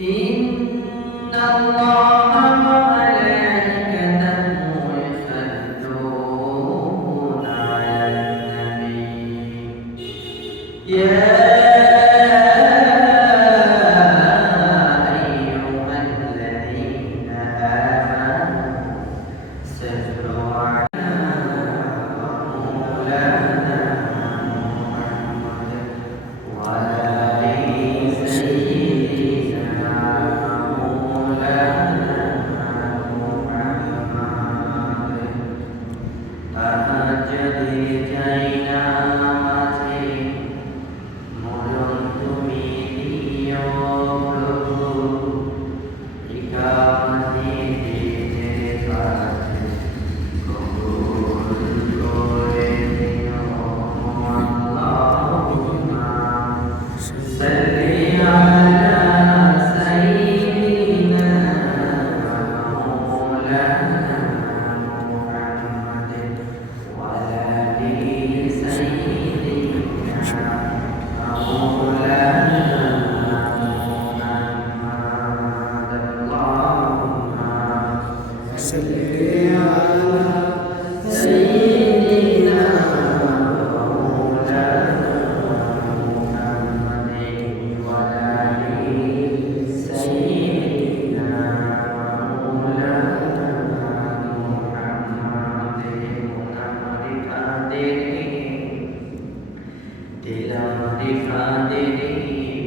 إن الله وملائكته يصلون على النبي يا أيها الذين آمنوا صلوا على مولانا محمد وعلى آل سيدنا مولانا محمد তাহাজ্জুদে যাই না মাঝে মরণ তুমি দিও প্রভু ইকামতে দিতে পারে কবুল করে নিও আল্লাহুম্মা সাল্লি আলা সাইয়্যিদিনা মাওলানা মুহাম্মাদ وعلى آل سيدنا مولانا محمد اللهم صل على سيدنا مولانا محمد وعلى آل سيدنا مولانا محمد দিলাম রিফাদেরি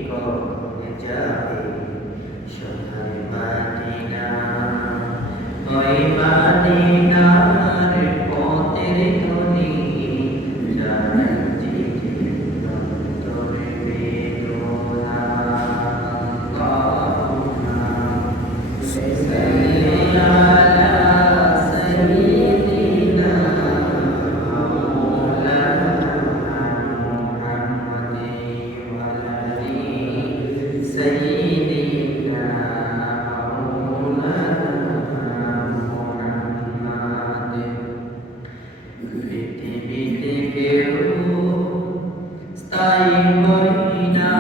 করে যাবে সোনার মাদিনা ওই মাদিনার পথের ধ্বনি জানতে অন্তরে বেদনা আল্লাহুম্মা সাল্লি আলা সাইয়্যিদিনা سيدنا مولانا محمد পৃথিবীতে কেউ স্থায়ী হয় না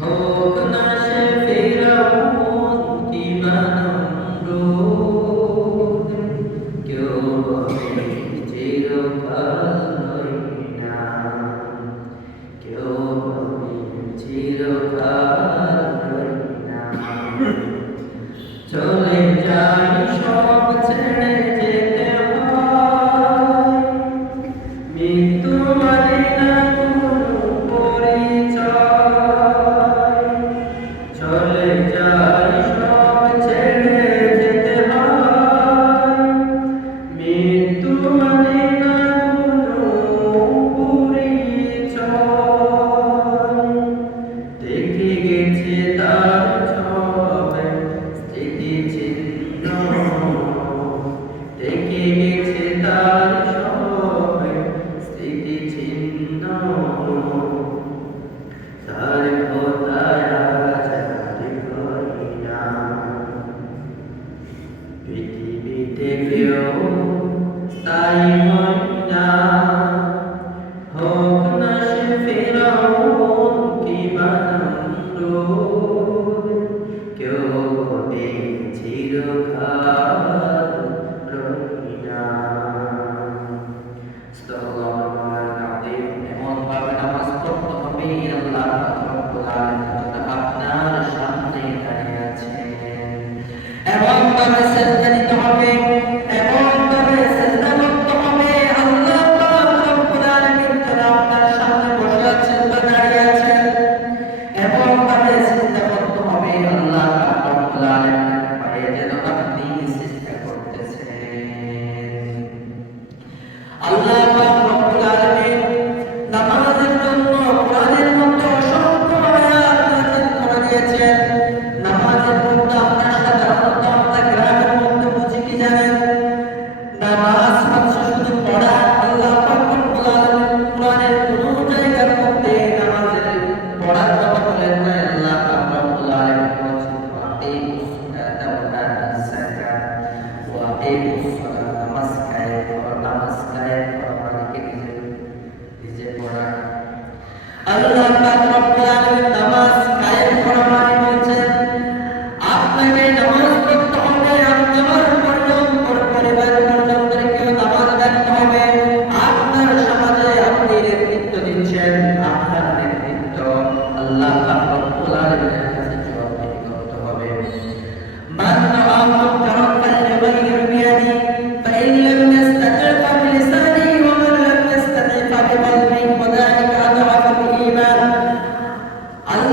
হোক না সে ফিরাউন কিংবা নমরুদ কেউ হবে চিরকাল হয় না কেউ হবে চিরকাল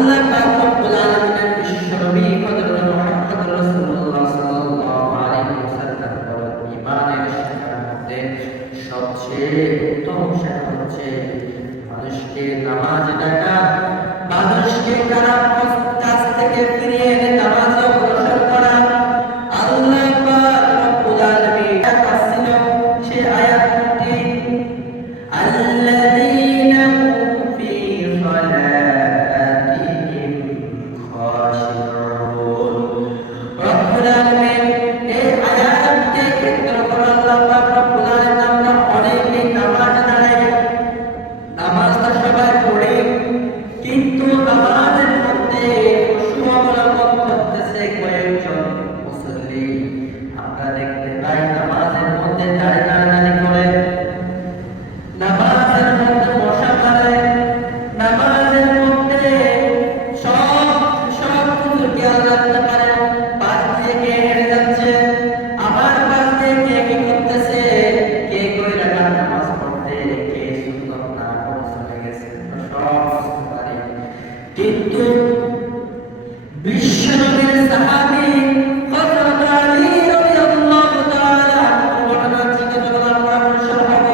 আল্লাহ পাক রব্বুল আলামিনের বিশ্বনবী হযরত মুহাম্মদ রাসূলুল্লাহ সাল্লাল্লাহু আলাইহি ওয়াসাল্লাম বলেন, ঈমানের শিক্ষার মধ্যে সবচেয়ে উত্তম শিক্ষা হচ্ছে মানুষকে নামাজ ডাকা, মানুষকে খারাপ কাজ থেকে ফিরিয়ে এনে নামাজে অগ্রসর করা। আল্লাহ পাক রব্বুল আলামিন আসছিল সে আয়াতটি, আল্লাযীনা হুম ফি সালাতিহিম খাশিউন। রব্বুল আলামিন এই আয়াতকে কেন্দ্র করে আল্লাহ পাক রব্বুল আলামিন আমরা অনেকেই নামাজ দাঁড়াই, নামাজটা সবাই পড়ি, কিন্তু নামাজের মধ্যে খুশু অবলম্বন করতেছে কয়েকজন মুসল্লি। আমরা দেখতে পাই নামাজের মধ্যে দাঁড়াদাঁড়ি করে, নামাজের মধ্যে বসা করে, নামাজের মধ্যে সব কিছু খেয়াল রাখতে পারে। পাশ দিয়ে কে হেঁটে যাচ্ছে, আমার পাশ দিয়ে কে কি করতেছে, কে কই রাখার নামাজ পড়তে, কে সুন্দর না করে চলে গেছে, সব বুঝতে পারি। কিন্তু বিশ্বনবীর সাহাবী হযরত আলী রাদিয়াল্লাহু তাআলা আনহু ঘটনা থেকে যখন আমরা অগ্রসর হব,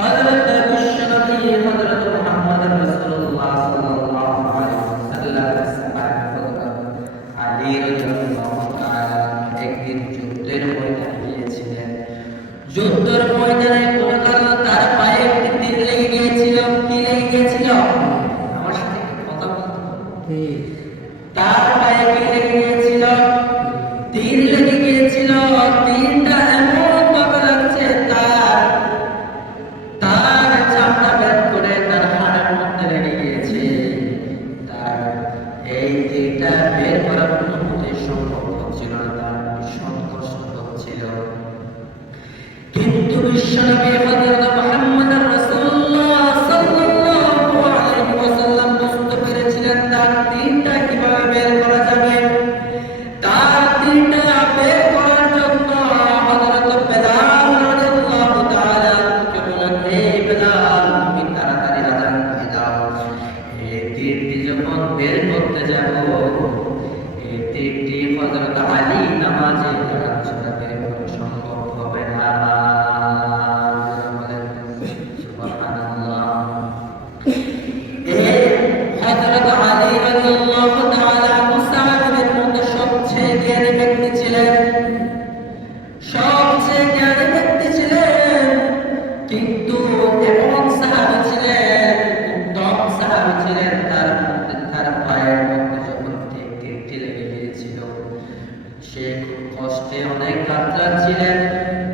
হযরত বিশ্বনবী হযরত মুহাম্মদ রাসূলুল্লাহ সাল্লাল্লাহু আলাইহি ওয়াসাল্লামের সাহাবী হযরত আলী রাদিয়াল্লাহু তাআলা একদিন যুদ্ধের ময়দানে গিয়েছিলেন। যুদ্ধের ময়দানে কোন কারণে তার পায়ে একটি তীর লেগে গিয়েছিল। কি লেগে গিয়েছিল? আমার সাথে কথা বলতে, তার পায়ে কি লেগে গিয়েছিল? তীর লেগে গিয়েছিল। তীরটা এমন ভাবে লাগছে তার চামড়া বের করে তার হাড়ের মধ্যে লেগে গিয়েছে। তার এই তীরটা বের করা কোনো মতেই সম্ভব হচ্ছিল না, তার ভীষণ কষ্ট হচ্ছিল। কিন্তু বিশ্বনবী হযরত মুহাম্মদ রাসূলুল্লাহ সাল্লাল্লাহু আলাইহি ওয়াসাল্লাম বুঝতে পেরেছিলেন তার তীরটা কিভাবে বের করা যাবে। তার তীরটা বের করার জন্য হযরত বেলাল রাদিয়াল্লাহু তাআলা কে বলেন, হে বেলাল, তুমি তাড়াতাড়ি আযান দিয়ে দাও। এই তীরটি যখন বের করতে যাব, এই তীরটি হযরত আলী নামাজে দাঁড়ান ছাড়া বের করা সম্ভব হবে না। হযরত আলী রাদিয়াল্লাহু তাআলা মুসাহাবীদের মধ্যে সবচেয়ে জ্ঞানী ব্যক্তি ছিলেন, সবচেয়ে জ্ঞানী ব্যক্তি ছিলেন। কিন্তু এমন সাহাবী ছিলেন, উত্তম সাহাবী ছিলেন, তার পায়ের মধ্যে যখন তীরটি লেগে গিয়েছিল, সে খুব কষ্টে অনেক কাতরাচ্ছিলেন।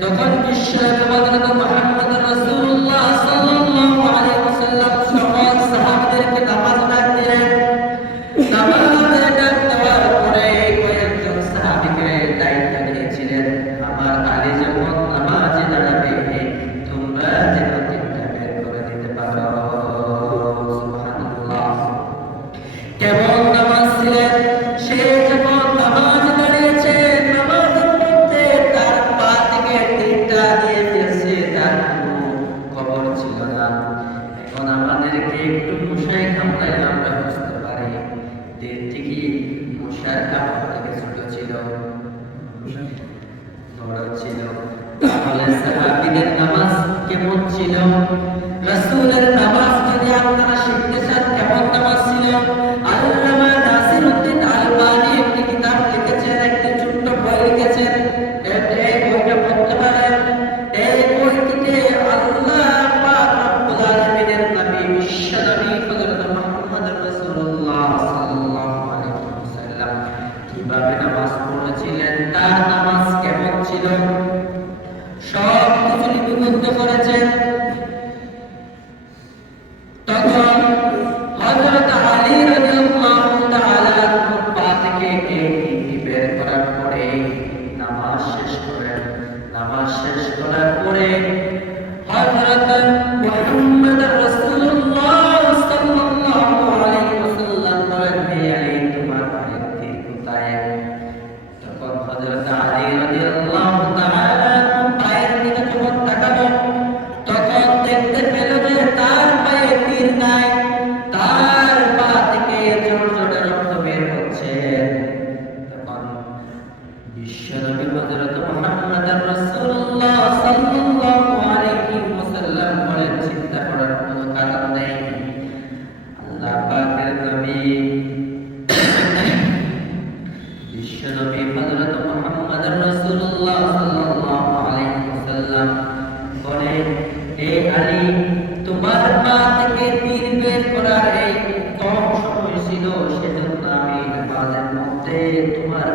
তখন বিশ্বনবী হযরত মুহাম্মদ রাসূলুল্লাহ সাল্লাল্লাহু আলাইহি ওয়াসাল্লাম সকল সাহাবীদেরকে নামাজ ডাক দিলেন। নামাজে ডাক দেওয়ার পরে কয়েকজন সাহাবীকে দায়িত্ব দিয়েছিলেন, আমার আলী যখন নামাজে দাঁড়াবে তোমরা যেন তীরটা বের করে দিতে পারো। সুবহানাল্লাহ। কেমন নামাজ ছিলেন সে, যখন নামাজ দাঁড়িয়েছে, নামাজের মধ্যে তার পা থেকে তীরটা দিয়ে ফেলছে, তার কোনো খবর ছিল না। এখন আমাদেরকে একটু মশায় কামড়াইলে আমরা বুঝতে পারি তীরটি কি মশার কামড় থেকে ছোট ছিল, বড় ছিল। তাহলে সাহাবীদের নামাজ কেমন ছিল? রাসূলের নামাজ যদি আপনারা শিখতে চান কেমন নামাজ ছিল, আল্লামা নাসিরউদ্দিন আলবানী একটি কিতাব লিখেছেন, একটি ছোট্ট বই লিখেছেন, এই বইটা পড়তে পারেন। এই বই থেকে আল্লাহ পাক রব্বুল আলামিনের নবী বিশ্বনবী হযরত মুহাম্মদ রাসূলুল্লাহ সাল্লাল্লাহু আলাইহি ওয়াসাল্লাম কিভাবে নামাজ পড়েছিলেন, তার নামাজ কেমন ছিল, সব কিছু লিপিবদ্ধ করেছেন। তখন হযরত আলী বিশ্বনবী হযরত মুহাম্মদ রাসূলুল্লাহ সাল্লাল্লাহু আলাইহি ওয়াসাল্লাম বলেন, হে আলী, তোমার পা থেকে তীর বের করার এই কম সময় ছিল, সেজন্য আমি নামাজের মধ্যে তোমার